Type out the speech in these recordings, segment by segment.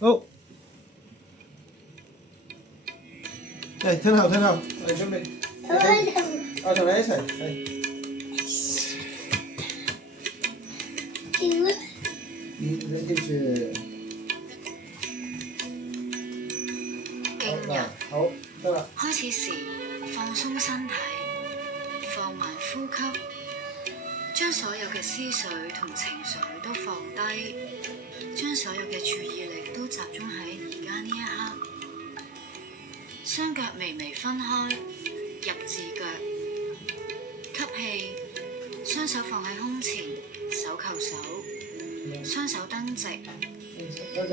好。嚟聽後，我哋準備。我同你一齊，係。你記住。勁人。好，得啦。開始時放鬆身體，放慢呼吸，將所有嘅思緒同情緒都放低，將所有嘅注意力都集中喺而家呢一刻。雙腳微微分開，入字腳，吸氣，雙手放喺胸前，手扣手，雙手蹬直，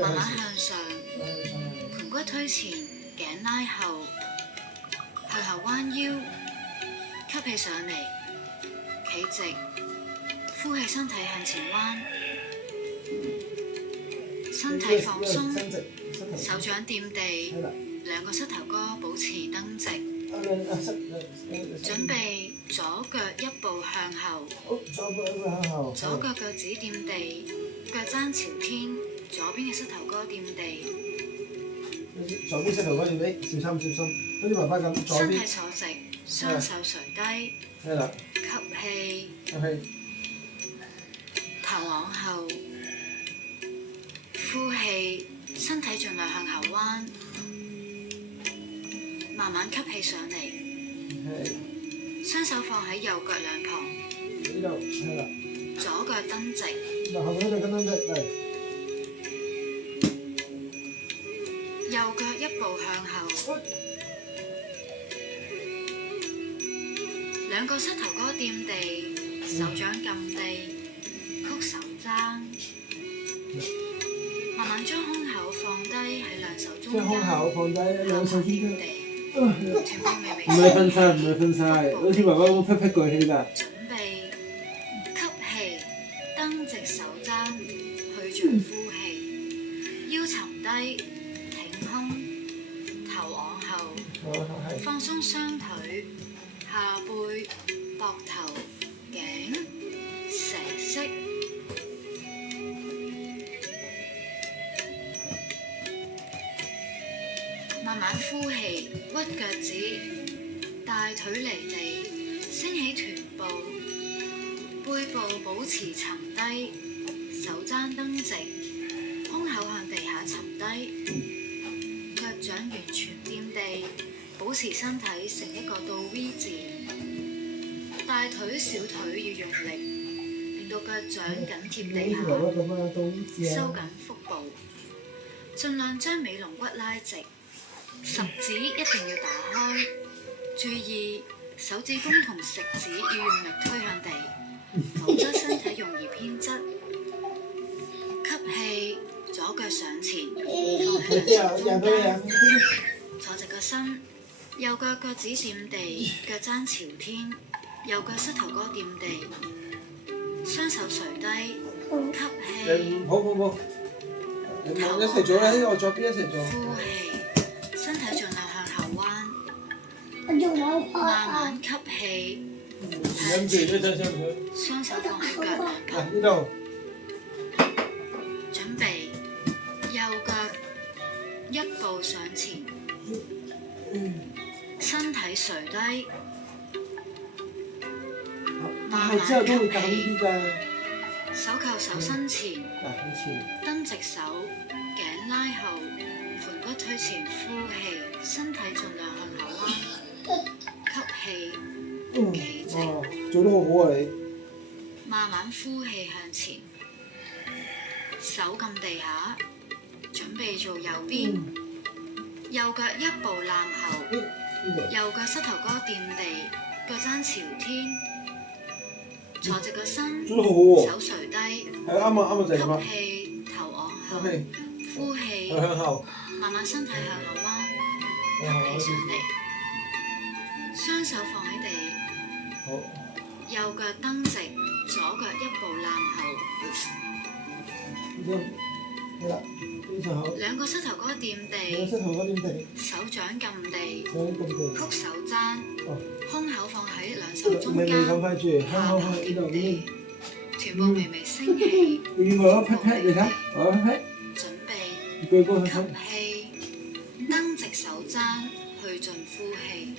慢慢向上，盤骨推前，頸拉後，向後彎腰，吸氣上嚟，企直，呼氣身體向前彎，身體放鬆，手掌掂地，兩個膝頭哥保持蹬直，準備左腳一步向後，左腳腳趾掂地，腳踭朝天，左邊嘅膝頭哥掂地。左邊膝頭哥要俾小心，好似爸爸咁。身體坐直，雙手垂低。係啦。吸氣，頭往後，呼氣，身體盡量向後彎，慢慢吸氣上嚟。雙手放喺右腳兩旁。呢度係啦。左腳蹬直。後邊嗰隻蹬直嚟。右腳一步向後，兩個膝頭哥掂地，手掌撳地，曲手踭，慢慢將胸口放低喺兩手中間，將胸口放低兩手中間。唔係分晒，好似爸爸咁劈過去㗎。準備吸氣，蹬直手踭，去盡呼氣，腰沉低。胸，頭往後，放鬆雙腿，下背、膊頭、頸、蛇式。慢慢呼氣，屈腳趾，大腿離地，升起臀部，背部保持沉低，手踭蹬直，胸口向地下沉低。腳掌完全掂地，保持身體成一個倒 V 字，大腿、小腿要用力，令到腳掌緊貼地下，收緊腹部，盡量將尾龍骨拉直，十指一定要打開，注意手指公同食指要用力推向地，否則身體容易偏側。吸氣。左腳上前，放喺兩手中間，坐直個身，右腳腳趾掂地，腳踭朝天，右腳膝頭哥掂地，雙手垂低，吸氣，好，你一齊做啦，我左邊一齊做。呼氣，身體盡量向後彎，慢慢吸氣，雙手放喺腳兩旁。呢度。準備。右腳一步上前，身體垂低，慢慢吸氣，手扣手身前，蹬直手，頸拉後，盤骨推前，呼氣，身體盡量向後彎，吸氣，企直，做得好好啊你。慢慢呼氣向前，手撳地下。準備做右邊，右腳一步攬後，右腳膝頭哥掂地，腳踭朝天，坐直個身，手垂低，吸氣，頭往後，呼氣，慢慢身體向後彎，吸氣上嚟，雙手放喺地，右腳蹬直，左腳一步攬後。兩個膝頭哥掂地，手掌撳地，曲手踭，胸口放喺兩手中間，下巴掂地，臀部微微升起。準備句歌吸氣，蹬直手踭，去盡呼氣，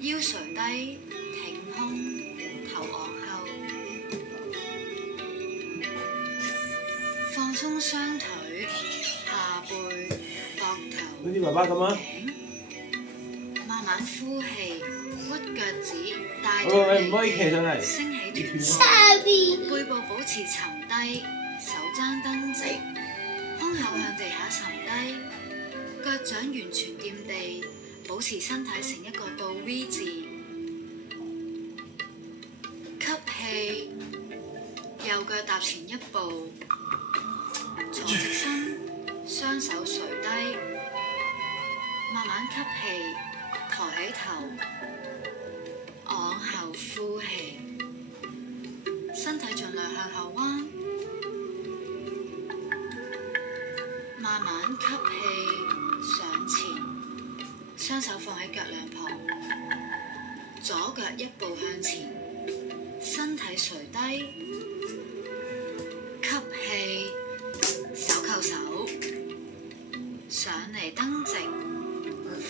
腰垂低，挺胸，頭昂後，放鬆雙腿，下背、膊頭、好似爸爸咁啊！頸，慢慢呼氣，屈腳趾，大唔腿可以騎上嚟，升起臀部，背部保持沉低，手踭蹬直，胸口向地下沉低，腳掌完全掂地，保持身體成一個倒 V 字。吸氣，右腳踏前一步，坐直身，雙手垂低，慢慢吸氣，抬起頭，往後呼氣，身體盡量向後彎，慢慢吸氣上前，雙手放喺腳兩旁，左腳一步向前，身體垂低，吸氣，手扣手，上嚟蹬直，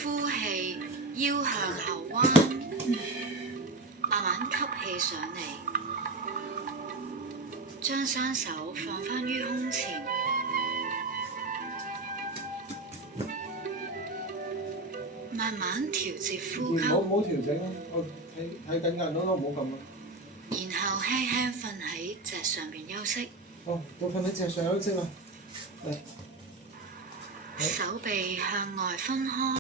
呼氣，腰向後彎，慢慢吸氣上嚟，將雙手放返於胸前，慢慢調節呼吸，唔好調整啊！我睇緊㗎，唔好撳啊！然後輕輕瞓喺席上邊休息。哦，我瞓喺席上休息啦。手臂向外分開。